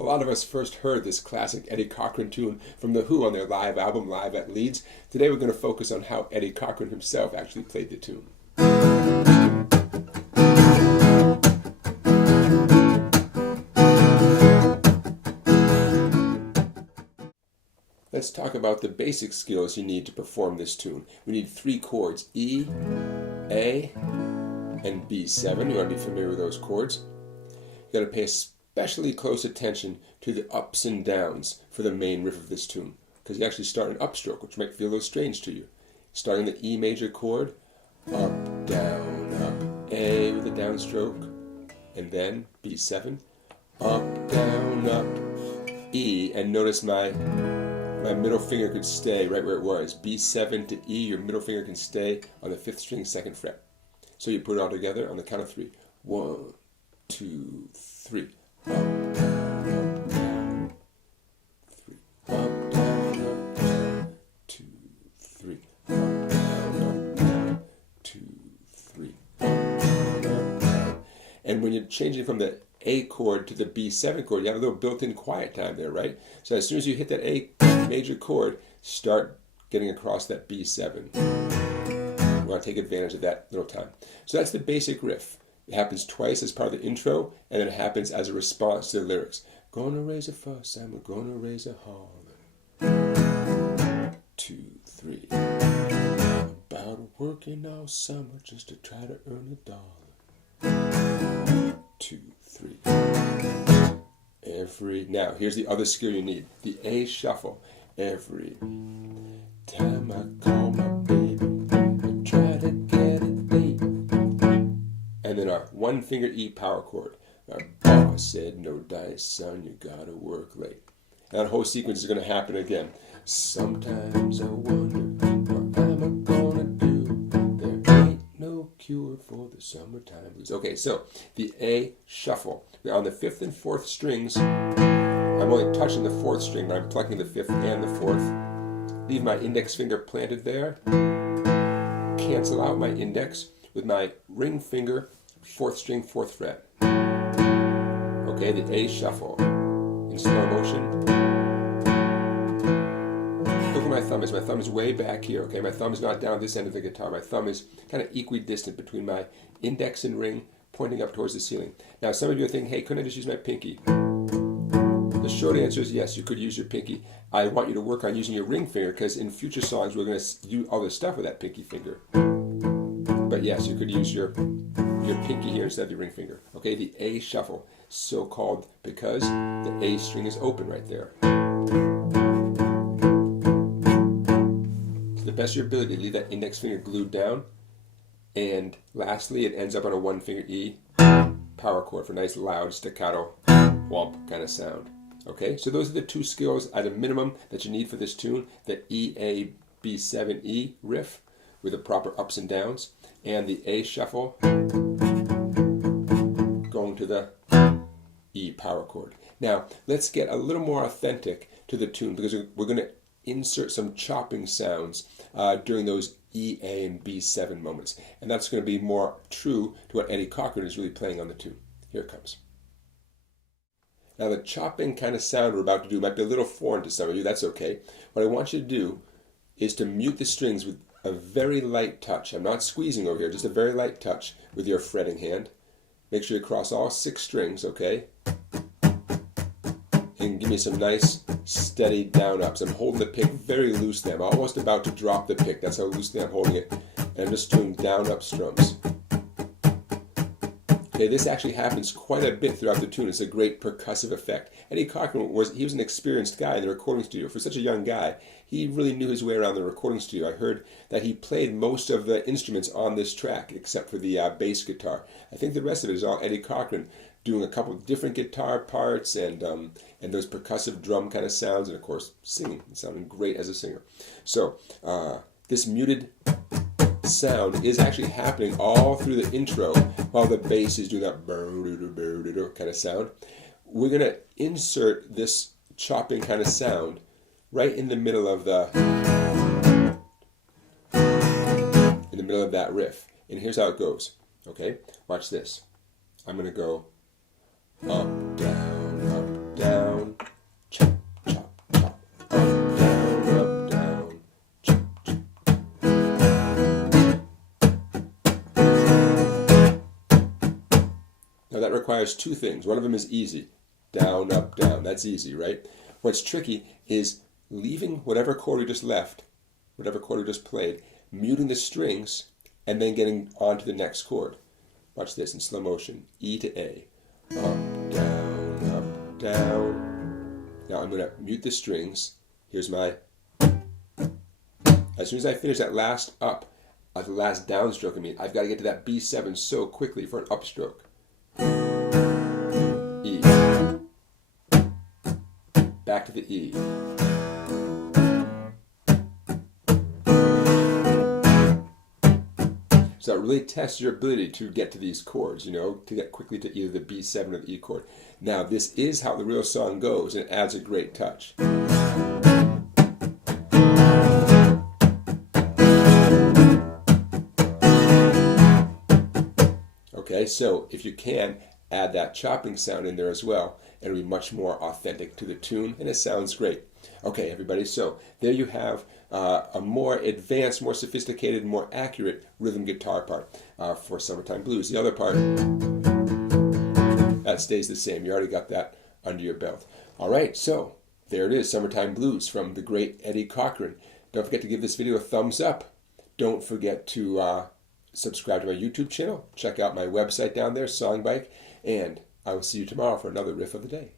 A lot of us first heard this classic Eddie Cochran tune from The Who on their live album, Live at Leeds. Today we're going to focus on how Eddie Cochran himself actually played the tune. Let's talk about the basic skills you need to perform this tune. We need 3 chords, E, A, and B7. You want to be familiar with those chords. You got to pay especially close attention to the ups and downs for the main riff of this tune, because you actually start an upstroke, which might feel a little strange to you. Starting the E major chord, up, down, up, A with a downstroke, and then B7, up, down, up, E, and notice my middle finger could stay right where it was. B7 to E, your middle finger can stay on the 5th string, 2nd fret. So you put it all together on the count of 3. 1, 2, 3. Up, down, 3. Up, down, 2, 3. Up, down, 2, 3. Up, down. And when you're changing from the A chord to the B7 chord, you have a little built-in quiet time there, right? So as soon as you hit that A major chord, start getting across that B7. You want to take advantage of that little time. So that's the basic riff. It happens twice as part of the intro, and then it happens as a response to the lyrics. Gonna raise a fuss, I'm gonna raise a holler. 2, 3. About working all summer just to try to earn $1. 2, 3. Now, here's the other skill you need. The A shuffle. Every time I call my baby, I try to get a date. And then our 1-finger E power chord. Our boss said, no dice, son, you gotta work late. And that whole sequence is going to happen again. Sometimes I wonder what am I gonna do. There ain't no cure for the summertime blues. Okay, so the A shuffle. We're on the 5th and 4th strings. I'm only touching the 4th string, but I'm plucking the 5th and the 4th. Leave my index finger planted there. Cancel out my index with my ring finger, 4th string, 4th fret. Okay, the A shuffle. In slow motion. Look where my thumb is. My thumb is way back here, okay? My thumb is not down this end of the guitar. My thumb is kind of equidistant between my index and ring, pointing up towards the ceiling. Now, some of you are thinking, hey, couldn't I just use my pinky? The short answer is yes, you could use your pinky. I want you to work on using your ring finger, because in future songs we're going to do all this stuff with that pinky finger. But yes, you could use your pinky here instead of your ring finger. Okay, the A shuffle, so called because the A string is open right there. To the best of your ability, leave that index finger glued down. And lastly, it ends up on a 1-finger E power chord for nice loud staccato womp kind of sound. Okay, so those are the 2 skills at a minimum that you need for this tune. The E, A, B7, E riff with the proper ups and downs, and the A shuffle going to the E power chord. Now, let's get a little more authentic to the tune, because we're going to insert some chopping sounds during those E, A, and B7 moments. And that's going to be more true to what Eddie Cochran is really playing on the tune. Here it comes. Now, the chopping kind of sound we're about to do might be a little foreign to some of you. That's okay. What I want you to do is to mute the strings with a very light touch. I'm not squeezing over here, just a very light touch with your fretting hand. Make sure you cross all 6 strings, okay? And give me some nice, steady down-ups. I'm holding the pick very loosely. I'm almost about to drop the pick. That's how loosely I'm holding it. And I'm just doing down-up strums. Okay, this actually happens quite a bit throughout the tune. It's a great percussive effect. Eddie Cochran was an experienced guy in the recording studio. For such a young guy, he really knew his way around the recording studio. I heard that he played most of the instruments on this track, except for the bass guitar. I think the rest of it is all Eddie Cochran doing a couple of different guitar parts and those percussive drum kind of sounds, and of course singing. It sounded great as a singer. So this muted sound is actually happening all through the intro while the bass is doing that kind of sound. We're going to insert this chopping kind of sound right in the middle of that riff. And here's how it goes. Okay, watch this. I'm going to go up, down, Now that requires two things. One of them is easy. Down, up, down. That's easy, right? What's tricky is leaving whatever chord we just left, whatever chord we just played, muting the strings, and then getting on to the next chord. Watch this in slow motion. E to A. Up, down, up, down. Now I'm going to mute the strings. Here's my... As soon as I finish that last up, the last downstroke, I've got to get to that B7 so quickly for an upstroke. E. Back to the E. So it really tests your ability to get to these chords, to get quickly to either the B7 or the E chord. Now, this is how the real song goes, and it adds a great touch. Okay, so if you can, add that chopping sound in there as well. It'll be much more authentic to the tune, and it sounds great. Okay, everybody, so there you have a more advanced, more sophisticated, more accurate rhythm guitar part for Summertime Blues. The other part, that stays the same. You already got that under your belt. All right, so there it is, Summertime Blues from the great Eddie Cochran. Don't forget to give this video a thumbs up. Don't forget to subscribe to my YouTube channel. Check out my website down there, Songbike, and I will see you tomorrow for another Riff of the Day.